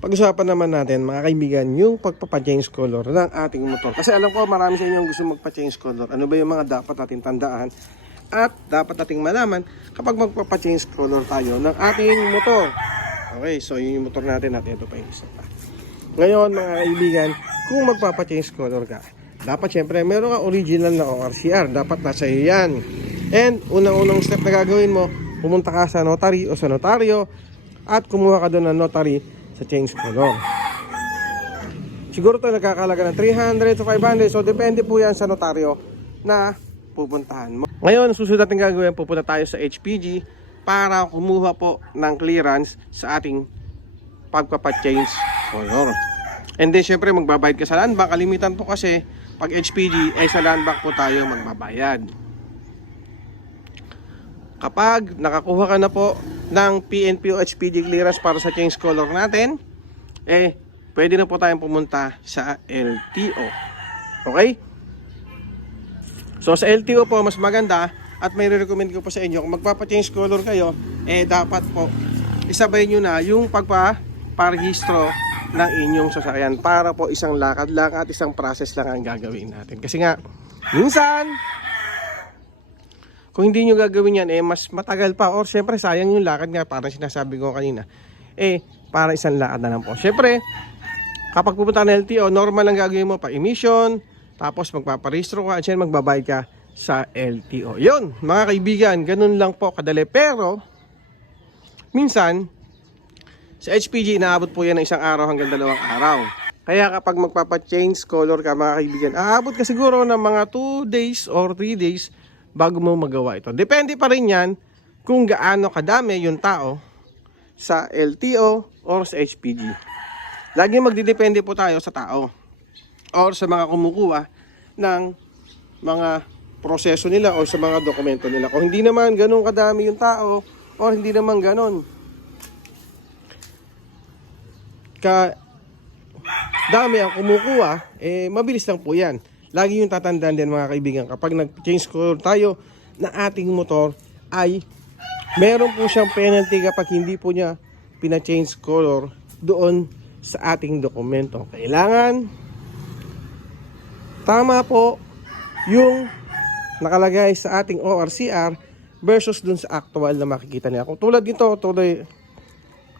Pag-usapan naman natin mga kaibigan yung pagpapa-change color ng ating motor. Kasi alam ko marami sa inyo gusto magpa-change color. Ano ba yung mga dapat natin tandaan at dapat nating malaman kapag magpapa-change color tayo ng ating motor. Okay, so yun yung motor natin at ito pa yung isa pa. Ngayon mga kaibigan, kung magpapa-change color ka, dapat syempre meron ka original na ORCR. Dapat nasa iyo yan. And unang-unang step na gagawin mo, pumunta ka sa notary o sa notaryo at kumuha ka doon ng notary sa change color. Siguro ito nagkakalaga ng 300 to 500. So depende po yan sa notaryo na pupuntahan mo. Ngayon, susunod natin gagawin, pupunta tayo sa HPG para kumuha po ng clearance sa ating pagpapa-change color. And then syempre magbabayad ka sa land bank. Kalimitan po kasi pag HPG ay sa land bank po tayo magbabayad. Kapag nakakuha ka na po ng PNP o HPG clearance para sa change color natin, pwede na po tayong pumunta sa LTO. Okay? So sa LTO po mas maganda at may recommend ko po sa inyo kung magpapa-change color kayo, dapat po isabay nyo na yung pagpaparehistro ng inyong sasakyan para po isang lakad lang at isang process lang ang gagawin natin. Kasi nga, minsan kung hindi nyo gagawin yan, mas matagal pa. Or syempre, sayang yung lakad nga. Parang sinasabi ko kanina. Para isang lakad na lang po. Syempre, kapag pupunta ng LTO, normal lang gagawin mo pa emission. Tapos magpaparehistro ka. At syempre, magbabayad ka sa LTO. Yun, mga kaibigan. Ganun lang po kadali. Pero, minsan, sa HPG, inaabot po yan ng isang araw hanggang 2 araw. Kaya kapag magpapa-change color ka, mga kaibigan, aabot ka siguro ng mga 2 days or 3 days bago mo magawa ito. Depende pa rin yan kung gaano kadami yung tao sa LTO or sa HPG. Lagi magdidepende po tayo sa tao or sa mga kumukuha ng mga proseso nila o sa mga dokumento nila. Kung hindi naman ganun kadami yung tao or hindi naman ganun dami ang kumukuha, mabilis lang po yan. Lagi yung tatandaan din mga kaibigan, kapag nag-change color tayo na ating motor ay meron po siyang penalty kapag hindi po niya pina-change color doon sa ating dokumento. Kailangan tama po yung nakalagay sa ating ORCR versus dun sa actual na makikita niya. Kung tulad dito,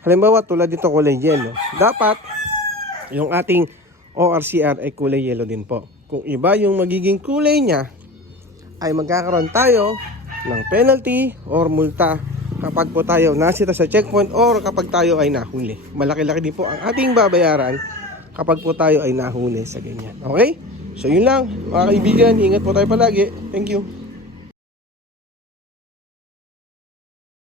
halimbawa tulad dito kulay yellow, dapat yung ating ORCR ay kulay yellow din po. Kung iba yung magiging kulay niya, ay magkakaroon tayo ng penalty or multa kapag po tayo nasita sa checkpoint or kapag tayo ay nahuli. Malaki-laki din po ang ating babayaran kapag po tayo ay nahuli sa ganyan. Okay? So yun lang mga kaibigan, ingat po tayo palagi. Thank you.